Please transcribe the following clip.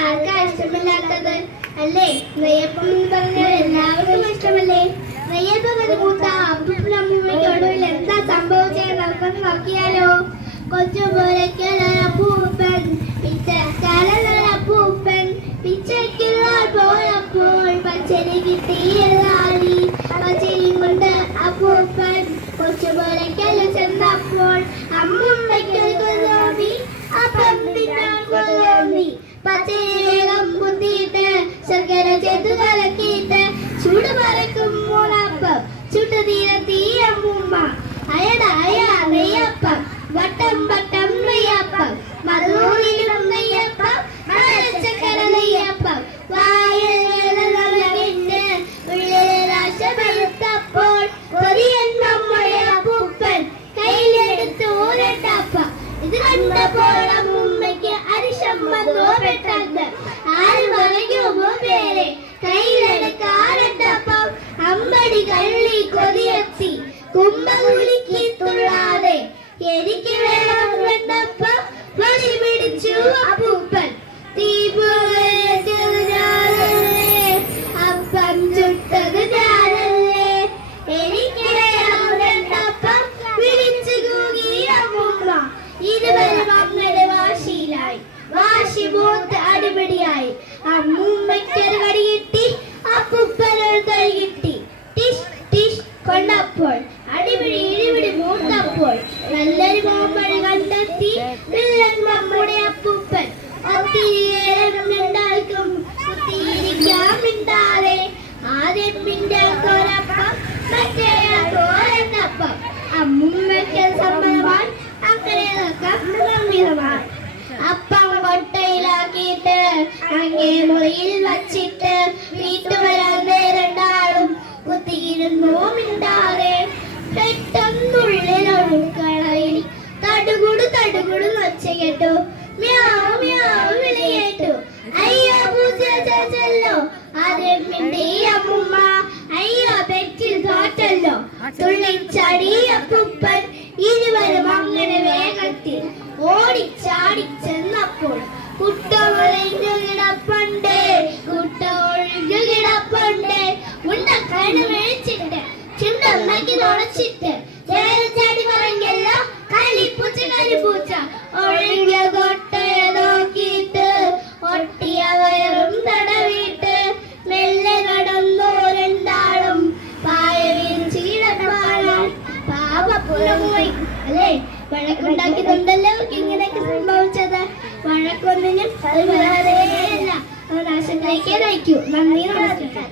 ആർക്കാ ഇഷ്ടമില്ലാത്തത് അല്ലേ? നെയ്യപ്പം എന്ന് പറഞ്ഞാൽ എല്ലാവർക്കും ഇഷ്ടമല്ലേ? നെയ്യപ്പം മൂത്ത അപ്പൂപ്പൻ അമ്മൂമ്മയ്ക്ക് ഒടുവിൽ എന്താ സംഭവിച്ചത് നമുക്കൊന്ന് നോക്കിയാലോ. കൊച്ചുപോലപ്പൂപ്പൻ പിച്ചക്കാരപ്പൂപ്പൻ പിച്ചയ്ക്കുള്ള പോയപ്പോൾ പച്ചരി കിട്ടിയതായി പച്ചരിയും കൊണ്ട് അപ്പൂപ്പൻ കൊച്ചുപോലക്കല്ല ചെന്നപ്പോൾ അമ്മൂമ്മയ്ക്കൊരു കൊല്ലോമി അപ്പം തിന്നാൻ കൊല്ലോമി. പച്ചരി വേഗം കുത്തിയിട്ട് ശർക്കര ചേർത്ത് കലക്കിയിട്ട് ചൂട് പറക്കും മൂന്നപ്പം ചുട്ടു തീരത്തി അമ്മൂമ്മ. അയടാ അയാ നെയ്യപ്പം വട്ടം വട്ടം നെയ്യപ്പം മധുരിലും നെയ്യപ്പം മരച്ചക്കര നെയ്യപ്പം വായിൽ വേദനയിട്ട് ഉള്ളിലാശമെടുത്തപ്പോൾ കൊറിയൻ നമ്മുടെ അപ്പൂപ്പൻ കയ്യിലെടുത്ത് ഊരട്ടപ്പം. ഇത് കണ്ടപ്പോൾ അമ്മൂമ്മയ്ക്ക് അരിശം വന്നു പെട്ടെന്ന്. ആര് പറയുമോ പേരെ കയ്യിലെടുക്കാരട്ടപ്പം അമ്പടി കള്ളി കൊതിയെത്തി കുമ്പകുലിക്ക് തുള്ളാതെ എനിക്ക് വേണം കണ്ടപ്പം വഴി പിടിച്ചു അപ്പൂപ്പൻ. അപ്പം ചുട്ടത് ഞാനല്ലേ എനിക്ക് വേണം കണ്ടപ്പം വിളിച്ചു കൂകി അമ്മൂമ്മ. ഇരുവരും അമ്മയുടെ വാശിയിലായി. വാശി മൂത്ത് അടിപിടിയായി. അമ്മൂമ്മയ്ക്കൊരു കടി കിട്ടി, അപ്പൂപ്പനൊരു കടി കിട്ടി. ടിഷ് ടിഷ് കൊണ്ടപ്പോൾ അടിപിടി ഇടിപിടി മൂത്തപ്പോൾ നല്ലൊരു കോമ്പഴി കണ്ടെത്തി നമ്മുടെ അപ്പൂപ്പൻ. ഒത്തിരി രണ്ടാൾക്കും കുത്തിയിരിക്കാൻ മിണ്ടാതെ ആദ്യം മിണ്ടാക്കൊരപ്പം മറ്റേ തോരനപ്പം. അമ്മൂമ്മയ്ക്ക് സമ്മതമായി. അങ്ങനെ ഗംഭീരമായി അപ്പം കൊട്ടയിലാക്കിയിട്ട് അങ്ങേ മുറിയിൽ വച്ചിട്ട് വീട്ടുവരാൻ രണ്ടാളും കുത്തിയിരുന്നു മിണ്ടാതെ. പെട്ടെന്നുള്ളിലൊഴുക്കളയിൽ തടുകുടു തടുകുടു ഒച്ച കേട്ടു. മ്യാവ് മ്യാവ് വിളി കേട്ടു. അയ്യോ പൂച്ചല്ലോ ആദ്യം മിണ്ടി അമ്മൂമ്മ. അയ്യോ പെറ്റിൽ തോറ്റല്ലോ തുള്ളിച്ചാടി അപ്പൂപ്പൻ. ഇരുവരും അങ്ങനെ വേഗത്തിൽ ഓടിച്ചാടി ചെന്നപ്പോൾ കുട്ട ഒഴുകു കിടപ്പുണ്ട് കുട്ട ഒഴുകു കിടപ്പുണ്ട്. ഉണ്ട കണ്ണു മേടിച്ചിട്ട് ചുണ്ടമ്മയ്ക്ക് തുളച്ചിട്ട് ചാടി പറഞ്ഞല്ലോ കളിപ്പൂച്ച കളിപ്പൂച്ച. ഒഴുകിയ കൊട്ടയെ നോക്കിയിട്ട് ഒട്ടിയ വയറും തടവിട്ട് മെല്ലെ നടന്നു രണ്ടാളും പായ വിരിച്ച് കിടപ്പാടാൻ. പാവപ്പുറമായി അല്ലേ വഴക്കുണ്ടാക്കിയതുണ്ടല്ലോ ഇങ്ങനെയൊക്കെ സംഭവിച്ചത്. വഴക്കൊന്നിനും അത് വരാതെയല്ല നാശത്തിലേക്ക് നയിക്കൂ. നന്ദി, നമസ്കാരം.